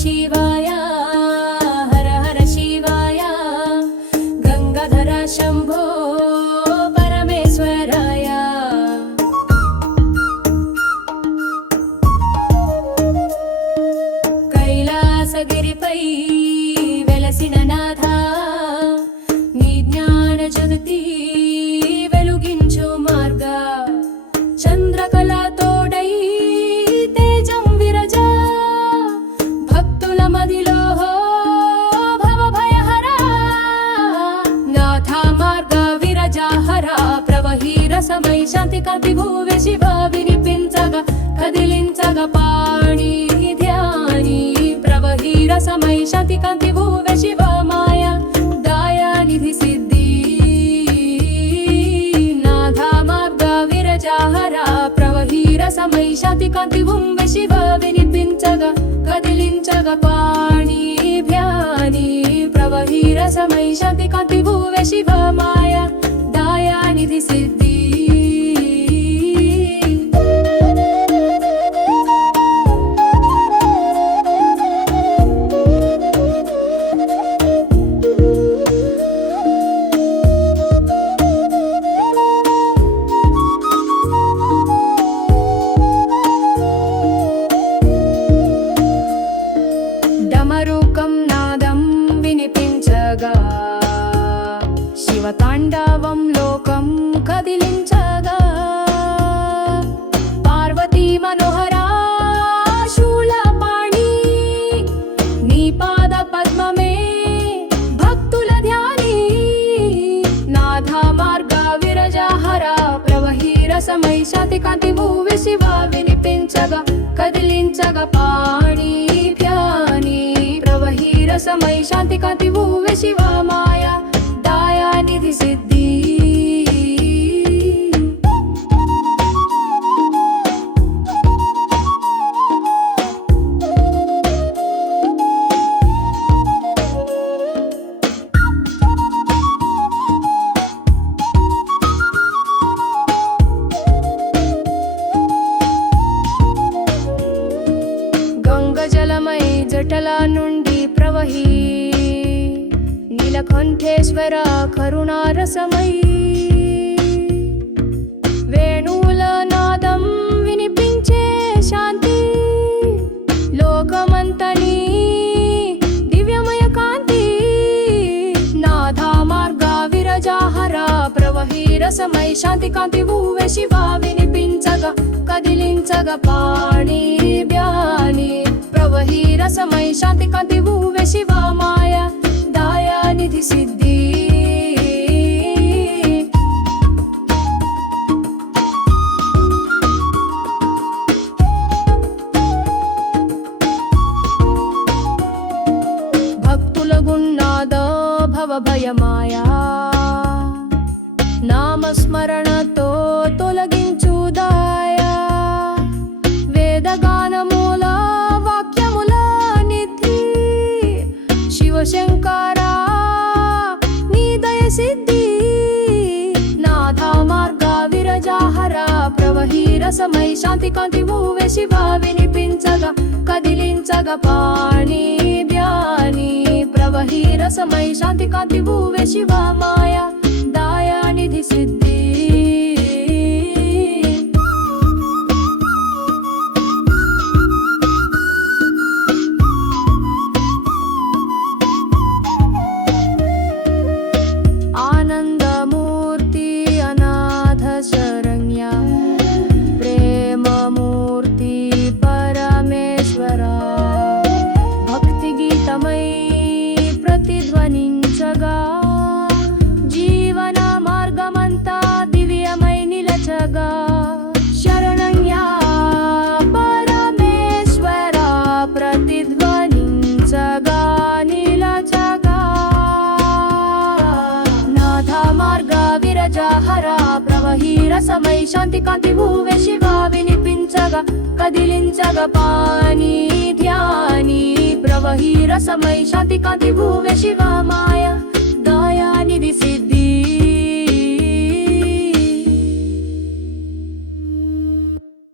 शिवाय हर हर शिवाय गङ्गाधर शम्भो परमेश्वराय कैलासगिरिपै वेलसिननाथा రసమై శాంతి కాంతి భూవి శివ వినిపించగా కదిలించగా పాణి ధ్యాని ప్రవహి రసమై శాంతి కాంతి భూవి శివ మాయ దయానిధి సిద్ధి. నాథ మార్గ విరజాహరా ప్రవహి రసమై శాంతి కాంతి భూమి శివ వినిపించగా కదిలించగా పాణి భ్యాని ప్రవహి రసమై శాంతి కాంతి భూవి శివ మాయ శివ తాండవం లోకం కదిలించగా. పార్వతీ మనోహరా శూలపాణి నీ పాద పద్మమే భక్తుల ధ్యాని. నాథ మార్గ విరజాహర ప్రవహి రసమై శాతి కాంతి భూవి శివ వినిపించగా కదిలించగా పాణి ధ్యాని. ప్రవహి రసమై శాంతి కాంతి భూవి శివ మా నీలకంఠేశ్వర కరుణారసమై. వేణువుల నాదం వినిపించే శాంతి. లోకమంతని దివ్యమయ కాంతి. నాథా మార్గ విరజాహర ప్రవహి రసమై శాంతి కాంతి భూవే శివ వినిపించగా కదిలించగా పాణి బ్యాని ప్రవహి రసమై శాంతి కాంతి భవ భయమాయా? నామస్మరణతో తొలగించుదాయా? వేదగానమూల వాక్యముల నిధి శివశంకరా నీ దయ సిద్ధి. నాథ మార్గ విరజాహర ప్రవహి రసమై శాంతి కాంతి భూవే శివ వినిపించగా కదిలించగా పాణి బ్యాని ప్రవహి రసమై శాంతి కాంతి భూవే శివ మాయ. దయానిధి ప్రతిధ్వనించగా. జీవన మార్గమంతా దివ్యమై నిలచగా. శరణ్యా పరమేశ్వర ప్రతిధ్వనించగా నిలచగా. నాథ మార్గ విరజాహర ప్రవహి రసమై శాంతి కాంతి భూవే శివ విని కదిలించగా పాని ధ్యాని ప్రవహి రసమై శాంతి కాంతి భూవే శివ మాయ